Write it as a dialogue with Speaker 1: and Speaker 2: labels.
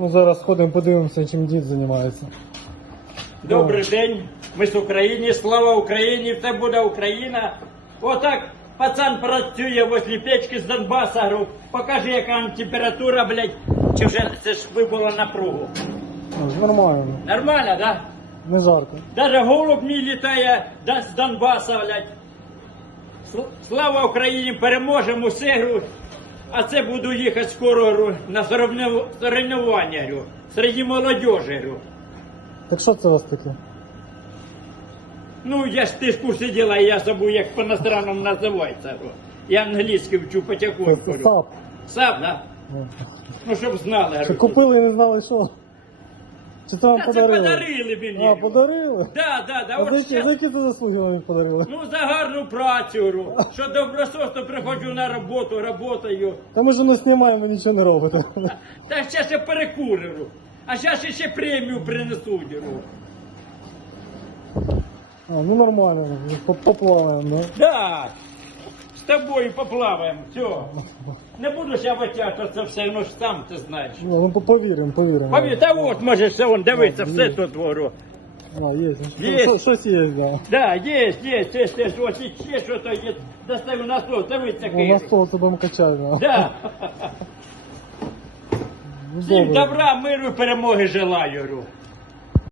Speaker 1: Ну зараз ходимо, подивимося, чим дід займається.
Speaker 2: Добрий день, ми з України, слава Україні, все буде Україна. Отак пацан працює возле печки з Донбаса, говорю, покажи, яка температура, блядь, чи вже це ж вибуло напругу.
Speaker 1: Ну, Нормально,
Speaker 2: Нормально, да?
Speaker 1: не жарко.
Speaker 2: Даже голуб мій літає да, з Донбаса, блядь. Сл- Слава Україні, переможемо усе, говорю. А це буду їхати скоро на соревнування, серед молодежі.
Speaker 1: Так що це у вас таке?
Speaker 2: Ну, я ж ти ж курсі діла, я забув, як по-иностранному називається. Я англійський вчу потихоньку.
Speaker 1: Сап.
Speaker 2: САП. Да?
Speaker 1: Ну.
Speaker 2: Щоб знали.
Speaker 1: Купили і не знали, що? Чи це вам
Speaker 2: Та це
Speaker 1: подарили?
Speaker 2: подарили мені.
Speaker 1: А, подарили?
Speaker 2: Да, да, да.
Speaker 1: А
Speaker 2: От
Speaker 1: за які,
Speaker 2: щас-
Speaker 1: за які ти заслуги вам їх подарили?
Speaker 2: Ну, за гарну працю, говорю. Що добросовісно приходжу на роботу, работаю.
Speaker 1: Та ми ж не знімаємо, нічого не робите.
Speaker 2: Та ще ще перекурю. А зараз ще премію принесуть. говорю.
Speaker 1: А, ну нормально, по- поплаваємо, ну.
Speaker 2: Да. Тобою поплаваємо, все. Не буду ся витягти це все, ну ж там ти знаєш.
Speaker 1: Ну, ну повіримо, повіримо.
Speaker 2: Повір, та от можеш все, вон, дивитися, все тут говорю.
Speaker 1: А, є.
Speaker 2: Є.
Speaker 1: Що- Щось є, да.
Speaker 2: Да, є, є, є, є, ось ще що то є. Доставив на стол, дивиться
Speaker 1: Ну, на стол будемо качати,
Speaker 2: да.
Speaker 1: Ну,
Speaker 2: Всім
Speaker 1: добре.
Speaker 2: добра, миру і перемоги желаю. говорю.